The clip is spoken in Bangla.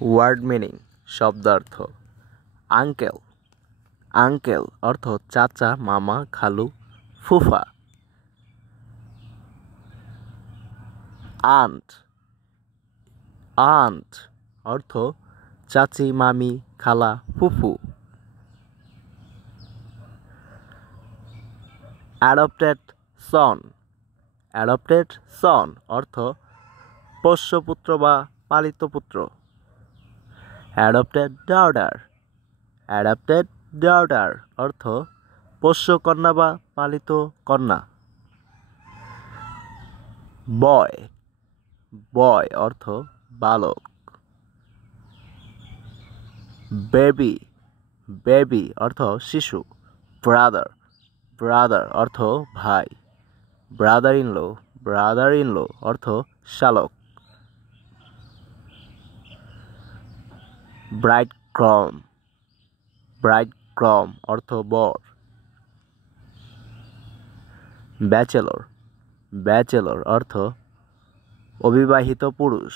ওয়ার্ড মিনিং শব্দার্থ আঙ্কেল আঙ্কেল অর্থ চাচা মামা খালু ফুফা। আন্ট আন্ট অর্থ চাচি মামি খালা ফুফু। অ্যাডপ্টেড সন অ্যাডপ্টেড সন অর্থ পোষ্যপুত্র বা পালিত পুত্র। অ্যাডপ্টেড ডটার অ্যাডপ্টেড ডটার অর্থ পোষ্য কন্যা বা পালিত কন্যা। বয় বয় অর্থ বালক। বেবি বেবি অর্থ শিশু। ব্রাদার ব্রাদার অর্থ ভাই। ব্রাদার ইন ল অর্থ শালক। ব্রাইড ক্রম অর্থ বর। ব্যাচেলর অর্থ অবিবাহিত পুরুষ।